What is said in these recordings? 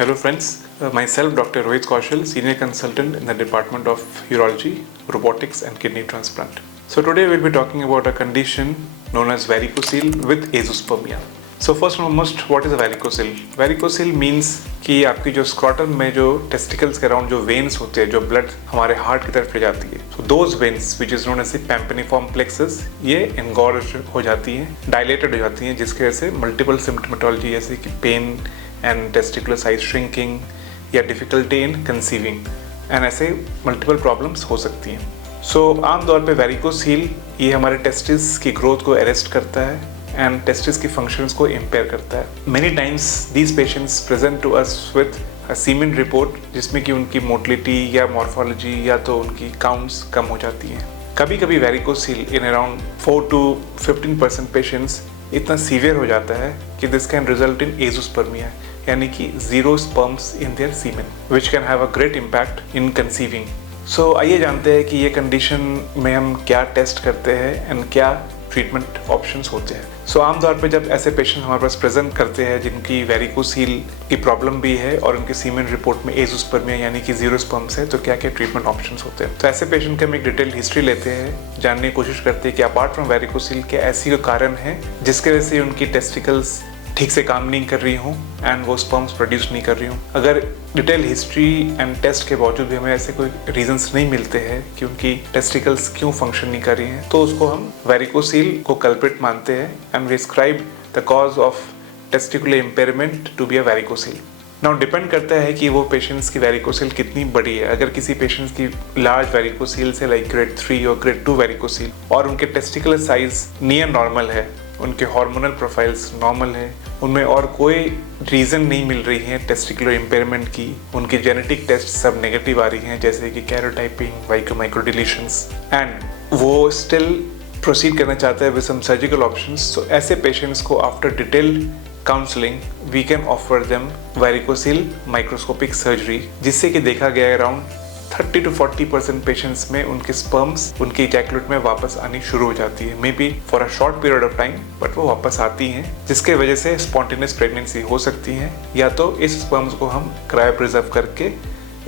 Hello friends, myself Dr. Rohit Kaushal, Senior Consultant in the Department of Urology, Robotics and Kidney Transplant. So today we'll be talking about a condition known as varicocele with azoospermia. So first and foremost, what is a varicocele? Varicocele means कि आपकी जो scrotum में जो testicles के around जो veins होते हैं, जो ब्लड हमारे हार्ट की तरफ ले जाती है, so those veins which is known as the pampiniform plexus, ये engorged हो जाती हैं, dilated हो जाती हैं, जिसकी वजह से मल्टीपल सिम्टोमेटोलॉजी जैसे कि pain and testicular size shrinking या डिफिकल्टी इन कंसीविंग एंड ऐसे मल्टीपल प्रॉब्लम्स हो सकती हैं. सो आमतौर पे वेरिकोसील ये हमारे टेस्टिस की ग्रोथ को अरेस्ट करता है एंड टेस्टिस की फंक्शंस को इम्पेयर करता है. Many times these patients present to us with a semen report जिसमें कि उनकी मोटिलिटी या मॉर्फोलॉजी या तो उनकी काउंट्स कम हो जाती हैं. कभी कभी varicocele in around 4 to 15% patients इतना सीवियर हो जाता है कि this can result in azoospermia, यानी कि zero sperms in their semen which can have a great impact in conceiving. So आइए जानते हैं कि ये कंडीशन में हम क्या टेस्ट करते हैं एंड क्या ट्रीटमेंट ऑप्शंस होते हैं. सो आमतौर पे जब ऐसे पेशेंट हमारे पास प्रेजेंट करते हैं जिनकी वेरिकोसील की प्रॉब्लम भी है और उनके सीमेन रिपोर्ट में एजोस्पर्मिया यानी कि जीरो स्पर्म्स है, तो क्या क्या ट्रीटमेंट ऑप्शंस होते हैं. तो ऐसे पेशेंट की हम एक डिटेल हिस्ट्री लेते हैं, जानने की कोशिश करते हैं कि अपार्ट फ्रॉम वेरिकोसील क्या ऐसी कोई कारण है जिसके वजह से उनकी टेस्टिकल्स ठीक से काम नहीं कर रही हूँ एंड वो स्पर्म्स प्रोड्यूस नहीं कर रही हूँ. अगर डिटेल हिस्ट्री एंड टेस्ट के बावजूद भी हमें ऐसे कोई रीजंस नहीं मिलते हैं कि उनकी टेस्टिकल्स क्यों फंक्शन नहीं कर रही हैं, तो उसको हम वेरिकोसील को कल्प्रिट मानते हैं and prescribe the cause of testicular impairment to be a varicocele. Now depend करता है कि वो पेशेंट्स की वेरिकोसील कितनी बड़ी है. अगर किसी पेशेंट्स की लार्ज वेरिकोसील से लाइक ग्रेड 3 और ग्रेड 2 वेरिकोसील और उनके टेस्टिकुलर साइज नियर नॉर्मल है, उनके हार्मोनल प्रोफाइल्स नॉर्मल है, उनमें और कोई रीज़न नहीं मिल रही है टेस्टिकुलर इम्पेयरमेंट की, उनके जेनेटिक टेस्ट सब नेगेटिव आ रही हैं जैसे कि कैरोटाइपिंग, माइक्रोडिलीशंस, एंड वो स्टिल प्रोसीड करना चाहते हैं विद सम सर्जिकल ऑप्शंस, तो ऐसे पेशेंट्स को after detailed counselling we can offer them varicocele microscopic surgery, जिससे कि देखा गया अराउंड 30 to 40% पेशेंट्स में उनके स्पर्म्स उनके इजैकुलेट में वापस आनी शुरू हो जाती है. May be for a short period of time, but वो वापस आती हैं, जिसके वजह से स्पॉन्टेनियस प्रेगनेंसी हो सकती है, या तो इस स्पर्म्स को हम क्रायो प्रिजर्व करके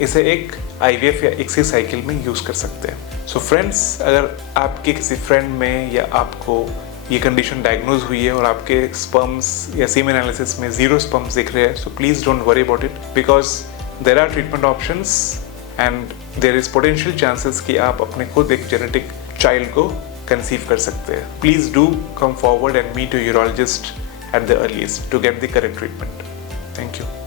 इसे एक IVF या ICSI साइकिल में यूज़ कर सकते हैं. सो फ्रेंड्स, अगर आपके किसी फ्रेंड में या आपको ये कंडीशन डायग्नोज हुई है और आपके स्पर्म्स या सीमेन एनालिसिस में जीरो स्पर्म्स दिख रहे हैं, so please don't worry about it because there are treatment options and there is potential chances कि आप अपने खुद एक जेनेटिक चाइल्ड को कंसीव कर सकते हैं. Please do come forward and meet your urologist at the earliest to get the correct treatment. Thank you.